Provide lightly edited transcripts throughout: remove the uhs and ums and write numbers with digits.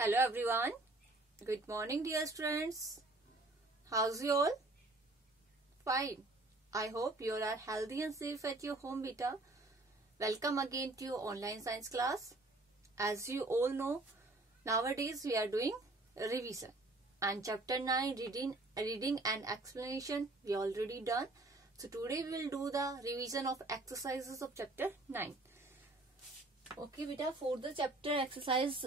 Hello everyone. Good morning dear students. How's you all? Fine. I hope you all are healthy and safe at your home beta. Welcome again to your online science class. As you all know, nowadays we are doing revision. And chapter 9 reading and explanation we already done. So today we will do the revision of exercises of chapter 9. Okay beta, for the chapter exercise,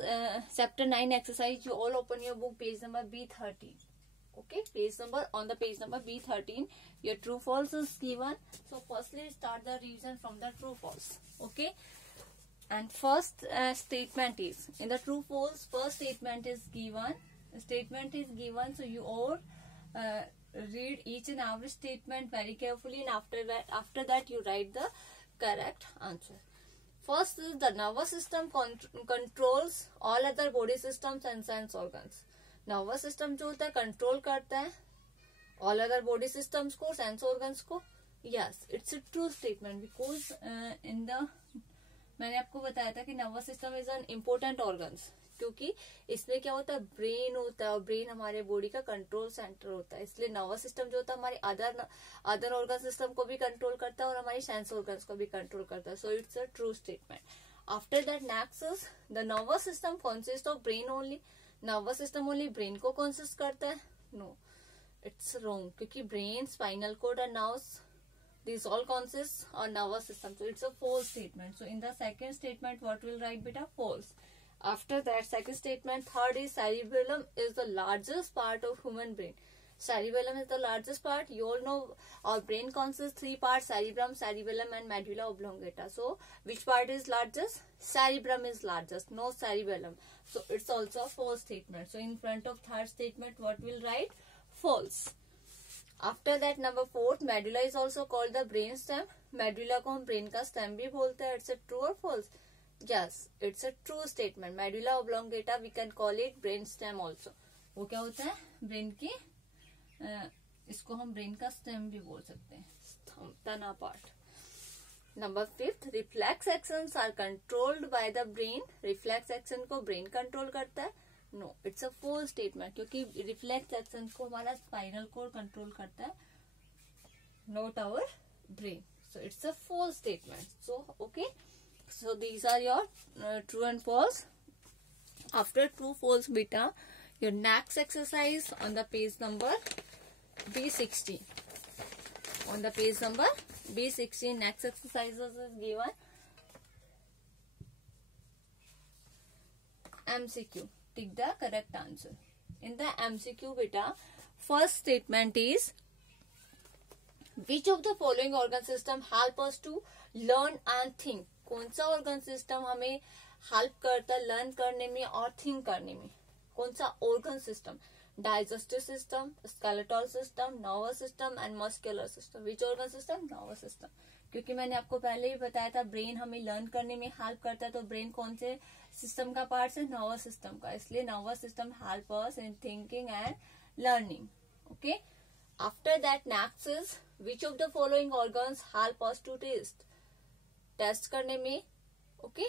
chapter 9 exercise, you all open your book page number B13. Okay, page number B13, your true false is given. So firstly start the revision from the true false. Okay, and first statement is in the true false. First statement is given. So you all read each and every statement very carefully, and after that you write the correct answer. First is the nervous system controls all other body systems and sense organs. Nervous system जो होता है control करता है all other body systems को, sense organs को. Yes, it's a true statement because मैंने आपको बताया था कि nervous system is an important organs, क्योंकि इसमें क्या होता है, ब्रेन होता है और ब्रेन हमारे बॉडी का कंट्रोल सेंटर होता है. इसलिए नर्वस सिस्टम जो होता है हमारे अदर ऑर्गन सिस्टम को भी कंट्रोल करता है और हमारी सेंस ऑर्गन्स को भी कंट्रोल करता है. So it's a true statement. After that next is the nervous system consist of brain only. Nervous system only brain को कंसिस्ट करता है? नो, इट्स रॉन्ग, क्योंकि brain, spinal cord and nerves, these all consists of nervous system. So it's a false statement. So in the second statement, what will write beta? False. After that, second statement, third is cerebellum is the largest part of human brain. Cerebellum is the largest part. You all know our brain consists three parts: cerebrum, cerebellum, and medulla oblongata. So which part is largest? Cerebrum is largest, no cerebellum. So it's also a false statement. So in front of third statement, what will write? False. After that, number 4, medulla is also called the brain stem. Medulla को हम brain का stem भी बोलते हैं. It's a true or false? Yes, it's a true statement. Medulla oblongata, we can call it brain stem also. वो क्या होता है? ब्रेन की इसको हम ब्रेन का स्टेम भी बोल सकते हैं, तना part. Number 5, reflex actions are controlled by the brain. Reflex action को ब्रेन कंट्रोल करता है? No, it's a false statement, क्योंकि रिफ्लेक्स एक्शन को हमारा स्पाइनल कोड कंट्रोल करता है, not our brain. So it's a false statement. So okay, so these are your true and false. After true false beta, your next exercise on the page number B16. On the page number B16, next exercises is given MCQ. Tick the correct answer. In the MCQ beta, first statement is, which of the following organ system help us to learn and think? कौन सा organ system हमें help करता है learn करने में और think करने में? कौन सा organ system? Digestive system, skeletal system, nervous system and muscular system. Which organ system? Nervous system. क्योंकि मैंने आपको पहले ही बताया था ब्रेन हमें लर्न करने में हेल्प करता है, तो ब्रेन कौन से सिस्टम का पार्ट है? नर्वस सिस्टम का. इसलिए nervous system help us in thinking and learning. Okay, after that next is, which of the following organs help us to taste? Taste करने में. ओके,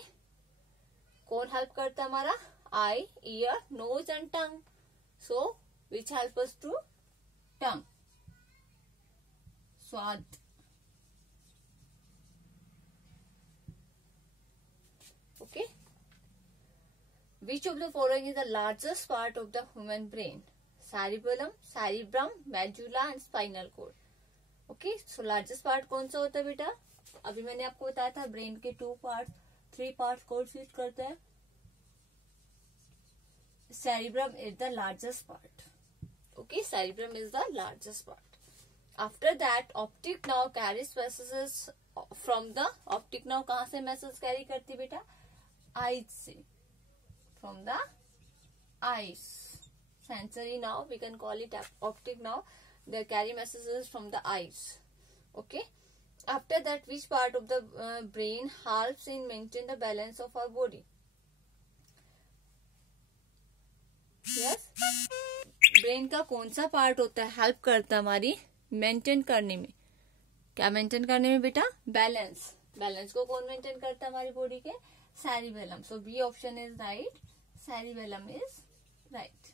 कौन हेल्प करता है हमारा? Eye, ear, nose and tongue. So which help us to? Tongue, स्वाद. Okay, which of the following is the largest part of the human brain? cerebrum, medulla and spinal cord. Okay, so largest part कौन सा होता है बेटा? अभी मैंने आपको बताया था ब्रेन के 3 पार्ट कॉन्स्टिट्यूट करते हैं. cerebrum is the largest part. Okay, cerebrum is the largest part. After that, optic nerve carries messages from the optic nerve. कहाँ से मैसेज कैरी करती बेटा? आईज से. From the eyes. Sensory nerve, we can call it optic nerve. They carry messages from the eyes. Okay. After that, which part of the brain helps in maintain the balance of our body? Yes, brain का कौन सा part होता है help करता है हमारी maintain करने में? क्या मेंटेन करने में बेटा? बैलेंस. बैलेंस को कौन मेंटेन करता है हमारी बॉडी के? cerebellum. So B option is right. cerebellum is right.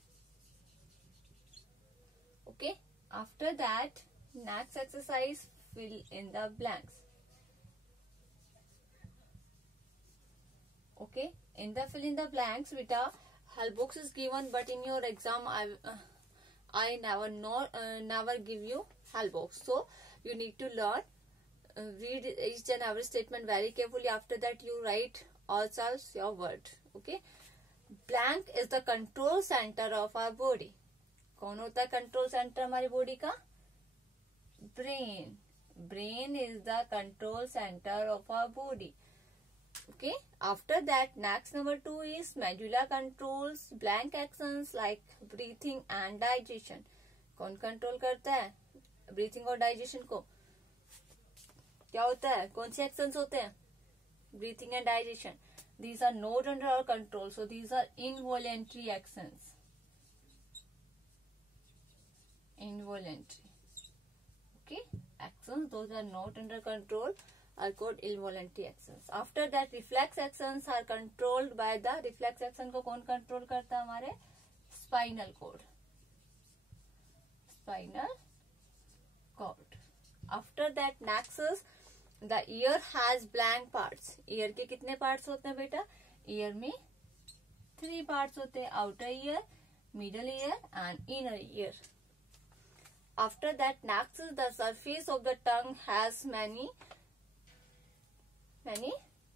Okay, after that next exercise, fill in the blanks. Okay, in the fill in the blanks, beta, help box is given, but in your exam I never give you help box, so you need to learn, read each and every statement very carefully. After that you write yourselves your word. Okay, blank is the control center of our body. कौन होता है control centre हमारी body का? Brain. Brain is the control centre of our body. Okay, after that next number 2 is medulla controls blank actions like breathing and digestion. कौन control करता है breathing और digestion को? क्या होता है, कौन से एक्शंस होते हैं? Breathing and digestion. These are not under our control, so these are involuntary actions. Involuntary. Okay, actions those are not under control are called involuntary actions. After that reflex actions are controlled by the reflex action को कौन control करता है? हमारे spinal cord. Spinal cord. After that next is the ear has blank parts. Year के कितने parts होते हैं बेटा? ईयर में 3 पार्ट्स होते हैं, outer ear, middle ear and inner ear. After that next is the surface of the tongue has many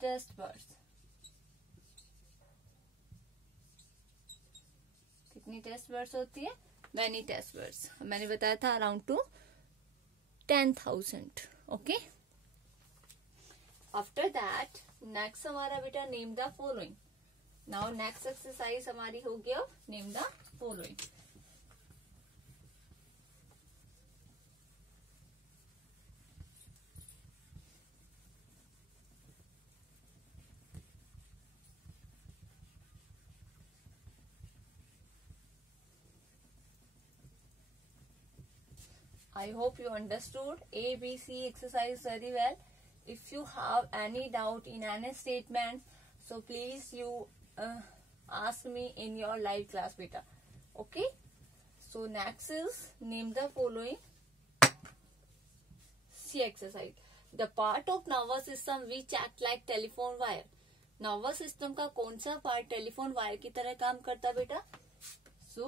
taste buds. कितनी taste buds होती है? Many taste buds. मैंने बताया था around two 10,000. Okay, after that next हमारा बेटा name the following. Now next exercise हमारी हो गया name the following. I hope you understood ABC exercise very well. If you have any doubt in any statement, so please you ask me in your live class beta. Okay, so next is name the following. C exercise. The part of nervous system which act like telephone wire. Nervous system का कौन सा part telephone wire की तरह काम करता है बेटा? So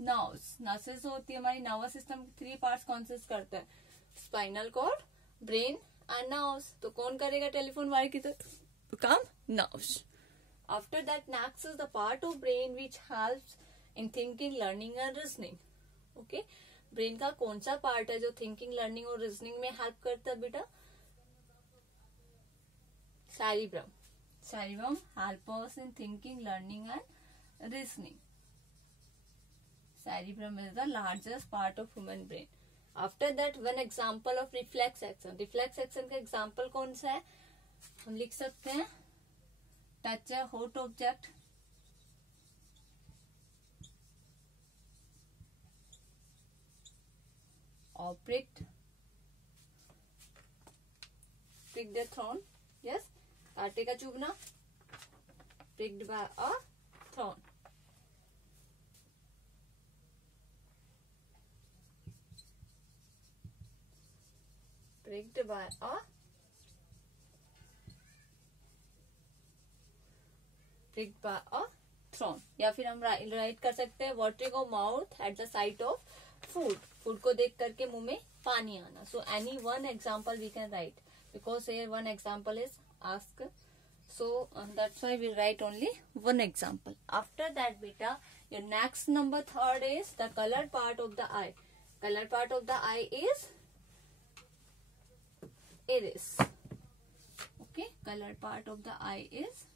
nerves. Nurses होती है हमारी. नर्वस सिस्टम 3 पार्ट्स कॉन्सिस्ट करता है, spinal cord, brain and nerves. तो कौन करेगा टेलीफोन वायर की तरह काम? Nerves. After that next is the part of brain which helps in thinking, learning and reasoning. Okay, brain का कौन सा पार्ट है जो थिंकिंग, लर्निंग और रीजनिंग में हेल्प करता है बेटा? Cerebrum. Cerebrum help us in thinking, learning and reasoning. Cerebrum is the largest part of human brain. After that one example of reflex action. Reflex action का example कौन सा है? हम लिख सकते हैं touch a hot object, or pricked the thorn. Yes, कांटे का चुभना, pricked by a thorn. Pricked by a thorn. या फिर हम राइट कर सकते हैं watering of mouth at the sight of food. Food को देख करके मुंह में पानी आना. So any one example we can write, because here one example is asked, so that's why we write only one example. After that beta, your next number 3rd is the colored part of the eye. Colored part of the eye is iris. Okay, colored part of the eye is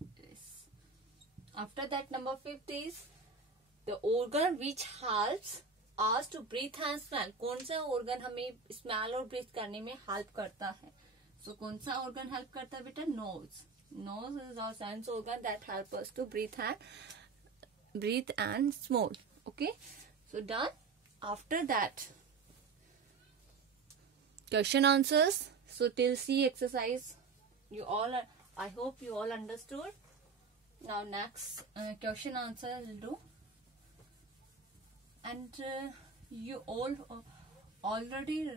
iris. After that number 5th is the organ which helps us to breathe and smell. कौन सा organ हमें smell और breathe करने में help करता है? So कौन सा organ help करता है बेटा? Nose. Nose is our sense organ that help us to breathe and smell. Okay, so done. After that question answers. So till C exercise, I hope you all understood. Now next question answer will do, and you all already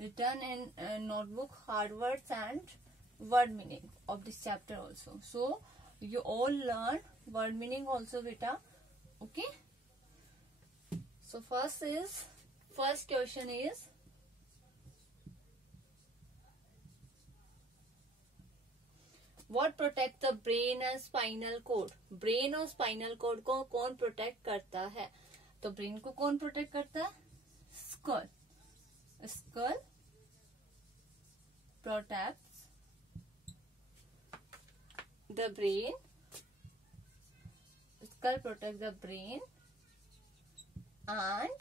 written in notebook hard words and word meaning of this chapter also. So you all learn word meaning also beta. Okay. So first question is, what protect the brain and spinal cord? Brain और spinal cord को कौन protect करता है? तो brain को कौन protect करता है? Skull. Skull protects the brain. Skull protects the brain and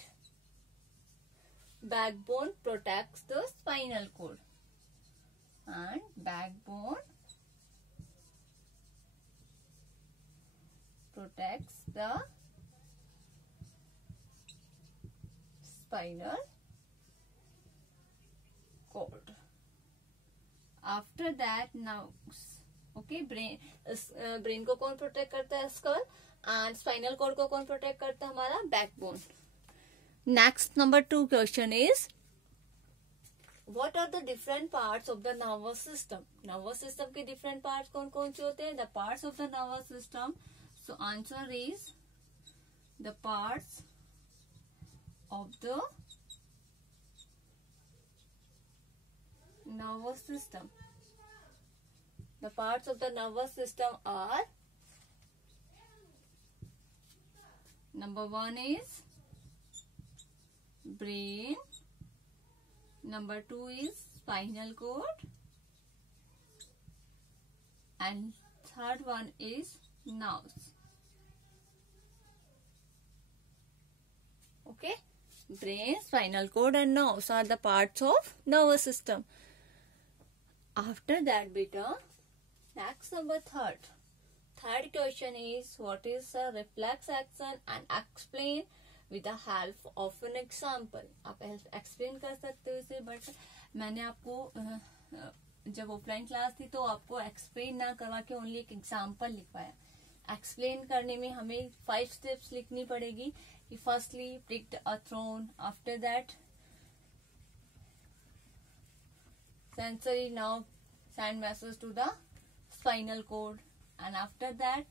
backbone protects the spinal cord. And backbone protects the spinal cord. After that, now okay, brain को कौन प्रोटेक्ट करता है? स्कल. एंड स्पाइनल कॉर्ड को कौन protect करता है? हमारा backbone. Next number 2 question is, what are the different parts of the nervous system? Nervous system के डिफरेंट पार्ट्स कौन कौन से होते हैं? The parts of the nervous system. So answer is the parts of the nervous system. The parts of the nervous system are, number 1 is brain, number 2 is spinal cord, and third one is nerves. Okay, brain, spinal cord and nerves are the parts of nervous system. After that beta, next number third question is, what is a reflex action and explain with the help of an example. आप explain कर सकते हो इसे, but मैंने आपको जब offline class थी तो आपको explain ना करवा के ओनली एक एग्जाम्पल लिखवाया. एक्सप्लेन करने में हमें 5 स्टेप्स लिखनी पड़ेगी. कि firstly predict a throne, after that sensory nerve send message to the spinal cord, and after that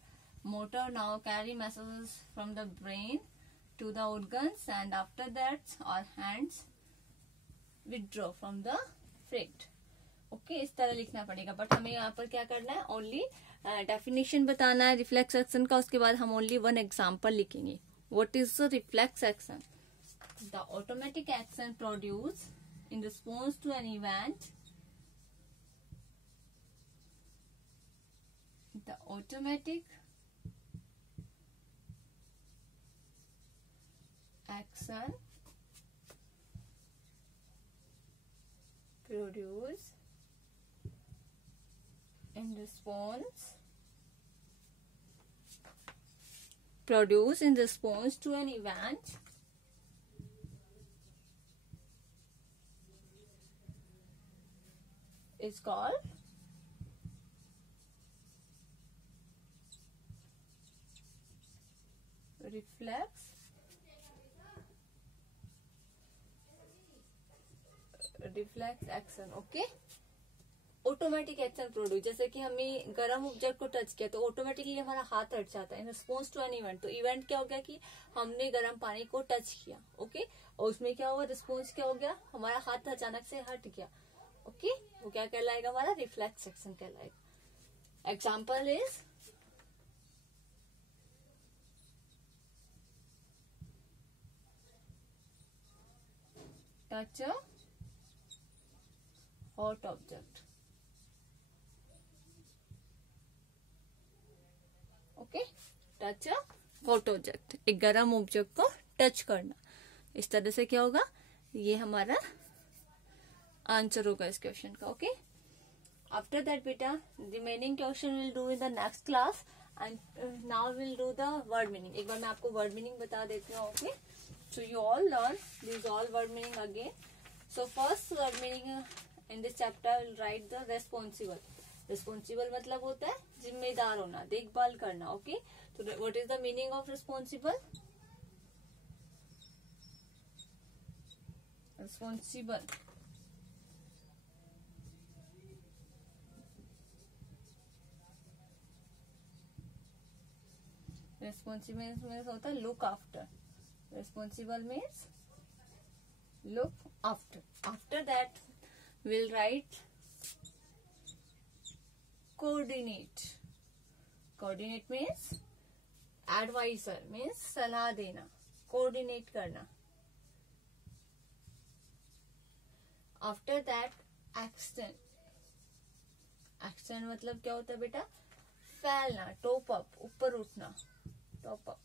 motor nerve carry messages from the brain to the organs, and after that our hands withdraw from the frict. Okay इस तरह लिखना पड़ेगा. But हमें यहाँ पर क्या करना है? ओनली डेफिनेशन बताना है रिफ्लेक्स एक्शन का. उसके बाद हम ओनली 1 एग्जाम्पल लिखेंगे. What is the reflex action? The automatic action produce in response to an event. The automatic action produced in response to an event is called reflex action. Okay, automatic action produce. जैसे कि हमें गर्म object को touch किया तो automatically हमारा हाथ हट जाता है in response to an event. तो इवेंट क्या हो गया? कि हमने गर्म पानी को टच किया. ओके, और उसमें क्या हुआ? रिस्पॉन्स क्या हो गया? हमारा हाथ अचानक से हट गया. ओके, वो क्या कहलाएगा? हमारा रिफ्लेक्स एक्शन कहलाएगा. Example is, touch a hot object. Okay, touch a hot object. एक गर्म ऑब्जेक्ट को टच करना. इस तरह से क्या होगा? ये हमारा आंसर होगा इस क्वेश्चन का. ओके, आफ्टर दैट बेटा remaining question will do in the next class, and now will do the word meaning. एक बार मैं आपको वर्ड मीनिंग बता देती हूँ. Okay, so you all learn these all word meaning again. So first word meaning in this chapter, will write the responsible. Responsible मतलब होता है जिम्मेदार होना, देखभाल करना. ओके, तो what is the meaning of responsible? Responsible means होता है look after. Responsible means look after. After that we'll write coordinate. Coordinate means advisor, means सलाह देना, coordinate करना. After that extend. Extend मतलब क्या होता है बेटा? फैलना, top up, ऊपर उठना, top up.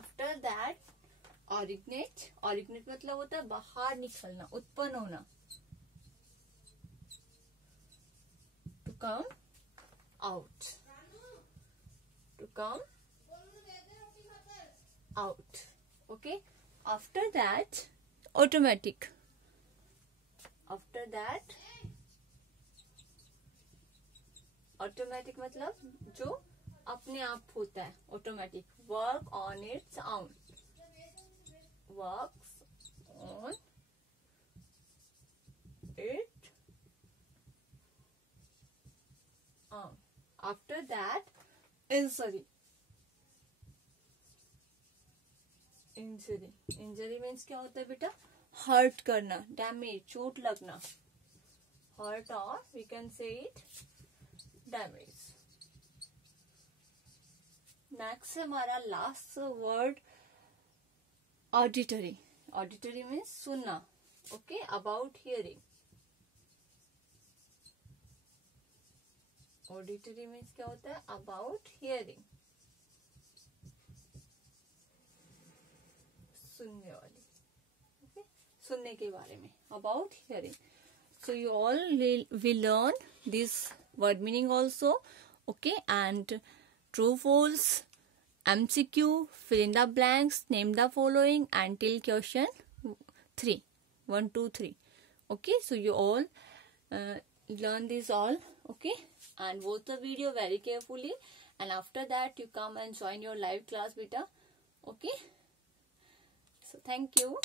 After that originate. Originate मतलब होता है बाहर निकलना, उत्पन्न होना. To come out. To come out. Okay. After that automatic. After that automatic मतलब जो अपने आप होता है, automatic. Work on its own. Works on it own. After that injury. Injury. Injury means क्या होता है बेटा? हर्ट करना, डैमेज, चोट लगना. हर्ट और we can say it damage. Next हमारा last word auditory. Auditory means सुनना. Okay, about hearing. Auditory means क्या होता है? अबाउट हियरिंग, सुनने वाली. ओके, सुनने के बारे में, about hearing. So you all will learn this word meaning also. Okay, and true false, MCQ, fill in the blanks, name the following until question 3. 1, 2, 3. Okay, so you all learn this all. Okay, and watch the video very carefully, and after that you come and join your live class beta. Okay, so thank you.